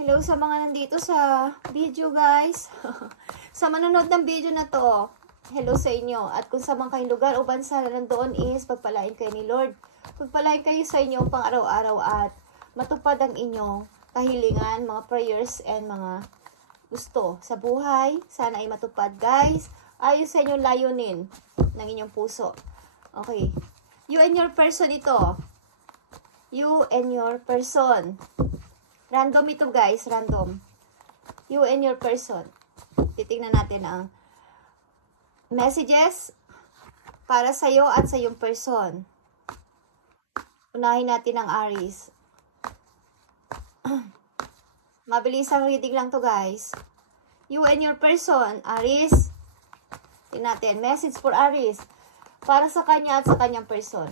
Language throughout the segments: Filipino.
Hello sa mga nandito sa video, guys. Sa manonood ng video na to, hello sa inyo. At kung sa mga kayong lugar o bansa na nandoon is, pagpalain kayo ni Lord. Pagpalain kayo sa inyong pang araw-araw at matupad ang inyong kahilingan, mga prayers and mga gusto sa buhay. Sana ay matupad, guys. Ayon sa inyong layunin ng inyong puso. Okay. You and your person ito. You and your person. Random ito, guys. Random. You and your person. Titingnan natin ang messages para sa'yo at sa iyong person. Unahin natin ang Aries. Mabilis ang reading lang to, guys. You and your person. Aries. Tingnan natin. Message for Aries. Para sa kanya at sa kanyang person.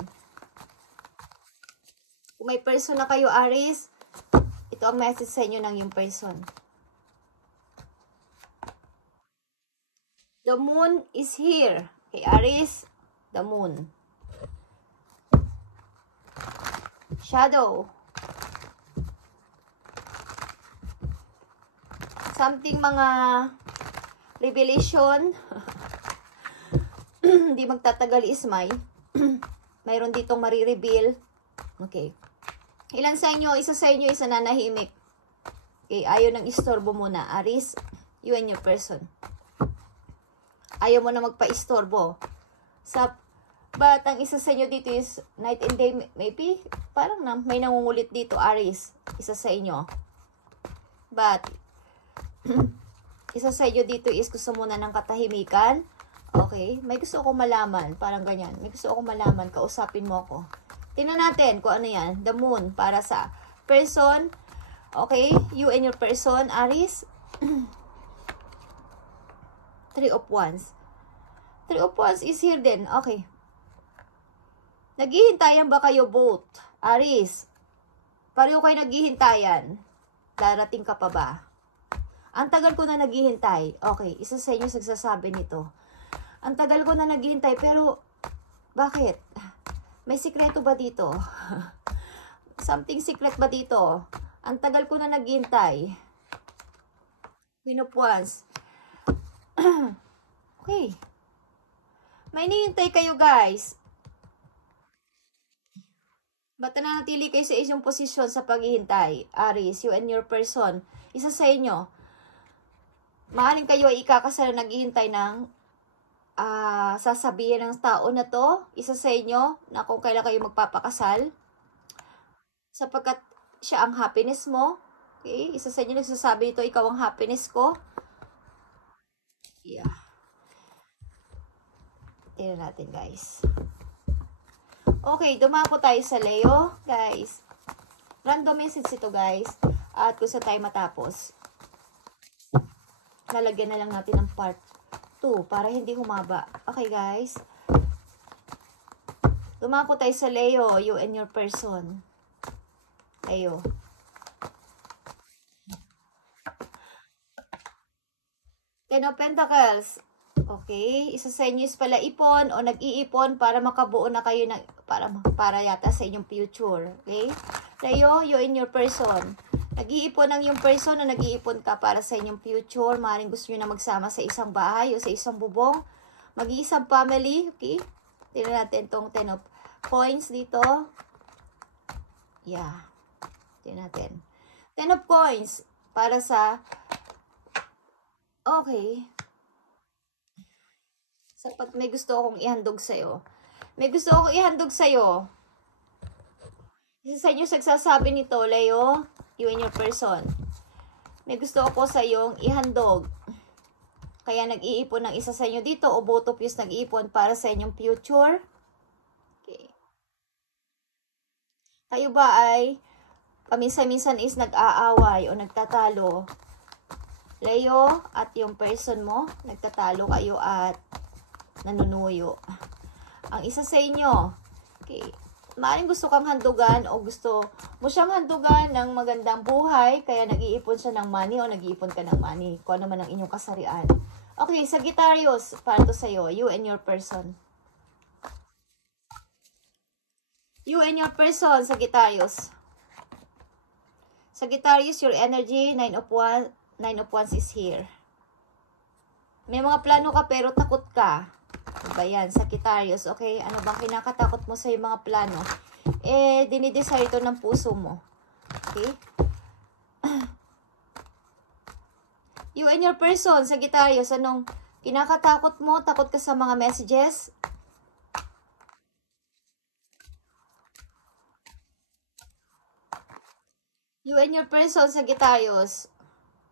Kung may person na kayo, Aries, ito ang message sa inyo ng yung person. The moon is here. Okay, Aries, the moon. Shadow. Something mga revelation. Hindi magtatagal is mayroon ditong marireveal. Okay. Ilan sa inyo, isa sa inyo, isa nanahimik. Okay, ayaw nang istorbo muna. Aries, you and your person. Ayaw mo na magpa-istorbo. But ang isa sa inyo dito is night and day, maybe, parang may nangungulit dito, Aries. Isa sa inyo. But, isa sa inyo dito is gusto muna ng katahimikan. Okay, may gusto akong malaman. Parang ganyan. May gusto akong malaman, kausapin mo ako. Tingnan natin kung ano yan. The moon para sa person. Okay? You and your person. Aries. 3 of Wands. 3 of Wands is here din. Okay. Naghihintayan ba kayo both? Aries. Pareho kayo naghihintayan. Darating ka pa ba? Ang tagal ko na naghihintay. Okay. Isa sa inyo nagsasabi nito. Ang tagal ko na naghihintay pero bakit? May sikreto ba dito? Something secret ba dito? Ang tagal ko na naghihintay. Queen of Wands. Okay. May hinihintay kayo, guys. Ba't nanatili kayo sa inyong posisyon sa paghihintay? Aries, you and your person. Isa sa inyo. Maaaring kayo ay ikakasal na naghihintay ng sasabihin ng tao na to, isa sa inyo, na kung kailan kayo magpapakasal, sapagkat siya ang happiness mo. Okay? Isa sa inyo nagsasabi ito, ikaw ang happiness ko. Yeah. Tingnan natin, guys. Okay, dumako tayo sa Leo, guys. Random message ito, guys. At kung sa tayo matapos, lalagyan na lang natin ng part 2 para hindi humaba. Okay, guys. Dumako tayo sa Leo, you and your person. Leo. Ten of Pentacles. Okay, isa sa inyo is pala ipon o nag-iipon para makabuo na kayo ng, para yata sa inyong future. Okay? Leo, you and your person. Nag-iipon ang yung person o nag-iipon ka para sa inyong future. Maaaring gusto nyo na magsama sa isang bahay o sa isang bubong. Mag-iisang family. Okay? Tingnan natin itong 10 of coins dito. Yeah. Tingnan natin. 10 of coins para sa... Okay. Sapat may gusto akong ihandog sa'yo. May gusto akong ihandog sa'yo. Isa sa inyo nagsasabi nito, Leo, you and your person. May gusto ako sa iyong ihandog. Kaya nag-iipon ng isa sa inyo dito o both of you nag-iipon para sa inyong future. Okay. Kayo ba ay paminsan-minsan is nag-aaway o nagtatalo? Leo at yung person mo, nagtatalo kayo at nanunuyo. Ang isa sa inyo, okay, maaaring gusto kang handugan o gusto mo siyang handugan ng magandang buhay, kaya nag-iipon siya ng money o nag-iipon ka ng money. Kung ano man ang inyong kasarian. Okay, Sagittarius, para to sa'yo, you and your person. You and your person, Sagittarius. Sagittarius, your energy, 9 of Wands is here. May mga plano ka pero takot ka. Diba yan, Sagittarius, okay? Ano bang kinakatakot mo sa mga plano? Dinidesire ito ng puso mo. Okay? You and your person, Sagittarius, anong kinakatakot mo? Takot ka sa mga messages? You and your person, Sagittarius.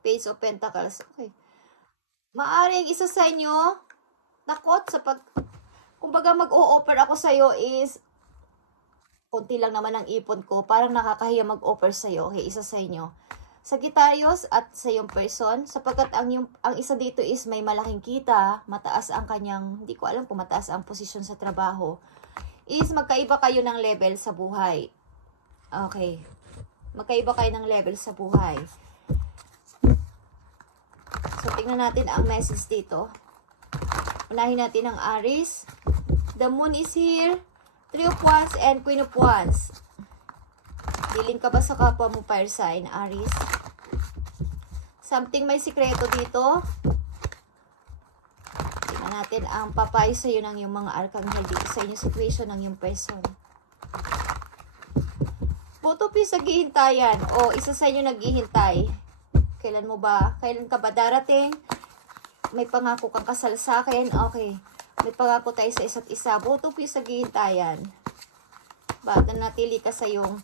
Page of Pentacles. Okay. Maaring isa sa inyo, takot sa kumbaga mag-o-offer ako sa'yo is, konti lang naman ang ipon ko, parang nakakahiya mag-offer sa'yo. Okay, isa sa inyo. Sagittarius at sa yung person, sapagkat ang isa dito is may malaking kita, mataas ang kanyang, hindi ko alam kung mataas ang posisyon sa trabaho, is magkaiba kayo ng level sa buhay. Okay. Magkaiba kayo ng level sa buhay. So, tingnan natin ang message dito. Unahin natin ang Aries. The Moon is here. 3 of Wands and Queen of Wands. Dealing ka ba sa kapwa mo, fire sign, Aries? Something may sikreto dito. Tingnan natin ang papayo sa iyo ng yung mga arkanghel dito sa inyong situation ng yung person. Both of you sa gihintayan o isa sa inyo naghihintay. Kailan ka ba darating? May pangako kang kasal sa akin? Okay. May pangako tayo sa isa't isa. Both of you sa gihintayan. Bakit natili ka sa yung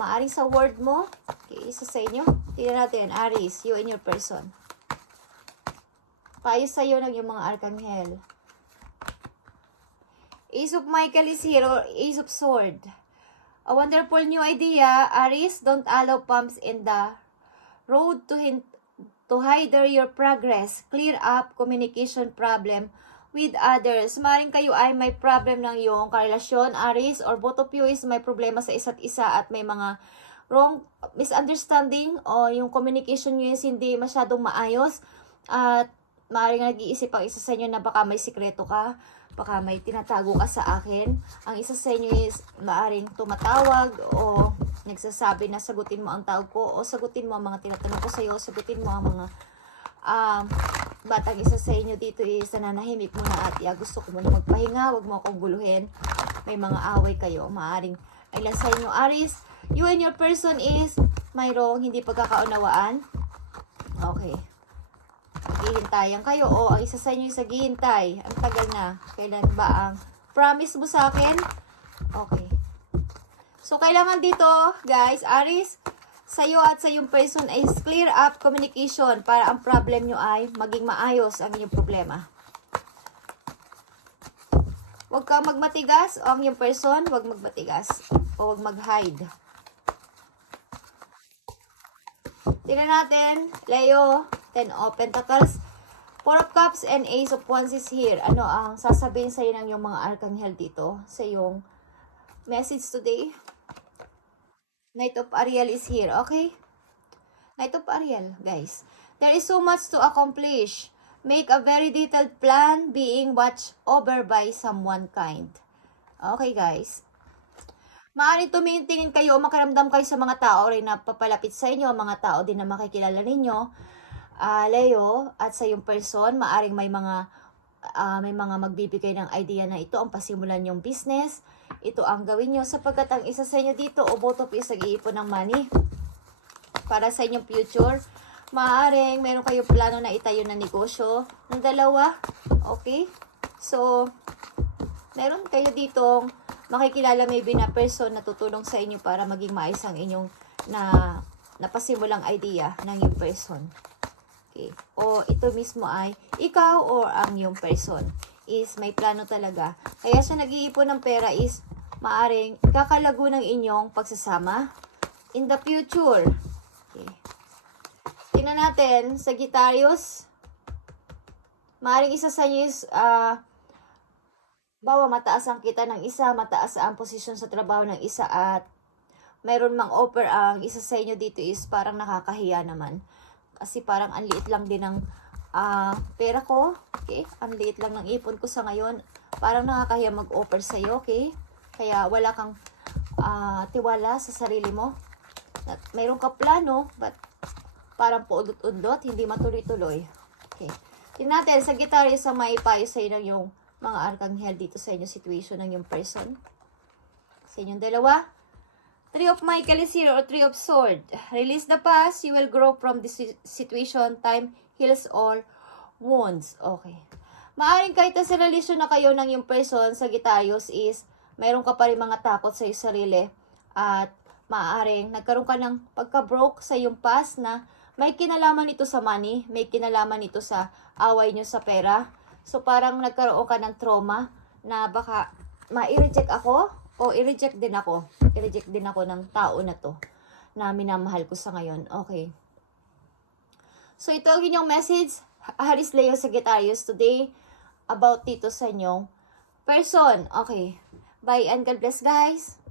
maaring sa word mo? Okay, isa sa inyo. Tingnan natin, Aries, you and your person. Payo sa iyo ng yung mga arkanghel. Ace of Michael is here or Ace of Sword. A wonderful new idea, Aries. Don't allow bumps in the road to hinder your progress. Clear up communication problem with others. Maring kayo ay may problem ng iyong karelasyon, Aries, or both of you is may problema sa isa't isa at may mga wrong misunderstanding o yung communication nyo is hindi masyadong maayos at maring nag-iisip ang isa sa inyo na baka may sikreto ka. Baka may tinatago ka sa akin. Ang isa sa inyo is maaring tumatawag o nagsasabi na sagutin mo ang tawag ko o sagutin mo ang mga tinatanong ko sa iyo, sagutin mo ang mga batang isa sa inyo dito is nananahimik muna at gusto ko muna magpahinga, wag mo akong guluhin. May mga away kayo. Maaring ilan sa inyo, Aries, you and your person is mayroong hindi pagkakaunawaan. Okay. Maghihintayan kayo o ang isa sa inyo sa ghihintay. Ang tagal na. Kailan ba ang promise mo sa akin? Okay. So, kailangan dito, guys, Aries, sa'yo at sa yung person is clear up communication para ang problem nyo ay maging maayos ang inyong problema. Huwag kang magmatigas o ang yung person, huwag magmatigas o huwag mag-hide. Tingnan natin, Leo, 10 of Pentacles, 4 of Cups, and Ace of Wands is here. Ano ang sasabihin sa'yo ng yung mga arkanghel dito sa yung message today? Knight of Ariel is here, okay? Knight of Ariel, guys. There is so much to accomplish. Make a very detailed plan being watched over by someone kind. Okay, guys. Maaaring tumingin kayo o makaramdam kayo sa mga tao rin na papalapit sa inyo, mga tao din na makikilala ninyo, Leo, at sa yung person, maaaring may mga magbibigay ng idea na ito ang pasimulan yung business, ito ang gawin nyo, sapagkat ang isa sa inyo dito, o both of you nag-iipon ng money para sa inyong future. Maaaring meron kayong plano na itayo na negosyo ng dalawa, okay? So, meron kayo ditong makikilala maybe na person na tutulong sa inyo para maging maayos ang inyong napasimulang idea ng yung person. Okay. O ito mismo ay ikaw or ang yung person is may plano talaga. Kaya siya nag-iipon ng pera is maaring kakalago ng inyong pagsasama in the future. Okay. Tingnan natin, Sagittarius. Maaring isa sa inyo is bawa mataas ang kita ng isa, mataas ang posisyon sa trabaho ng isa at mayroon mang offer ang isa sa inyo dito is parang nakakahiya naman. Kasi parang ang liit lang din ng pera ko, okay? Ang liit lang ng ipon ko sa ngayon. Parang nakakahiya mag-offer sa iyo, okay? Kaya wala kang tiwala sa sarili mo. Mayroon ka plano, but parang paudot-undot, hindi matuloy-tuloy. Okay. Tingnan natin, Sagittarius, sa may payo sa inyo yung mga arkanghel dito sa inyong situation ng yung person. Sa inyong dalawa. Three of Michael is here, or Three of Sword. Release the past, you will grow from this situation. Time heals all wounds. Okay. Maaring kahit sa relasyon na kayo ng yung person, Sagittarius, is mayroon ka pa rin mga takot sa iyong sarili. At maaring nagkaroon ka ng pagka-broke sa iyong past na may kinalaman ito sa money, may kinalaman ito sa away nyo sa pera. So parang nagkaroon ka ng trauma na baka ma-reject ako o i-reject din ako. I-reject din ako ng tao na to na minamahal ko sa ngayon. Okay. So ito ang inyong message, Aries, Leo, Sagittarius, today about dito sa inyong person. Okay. Bye and God bless, guys.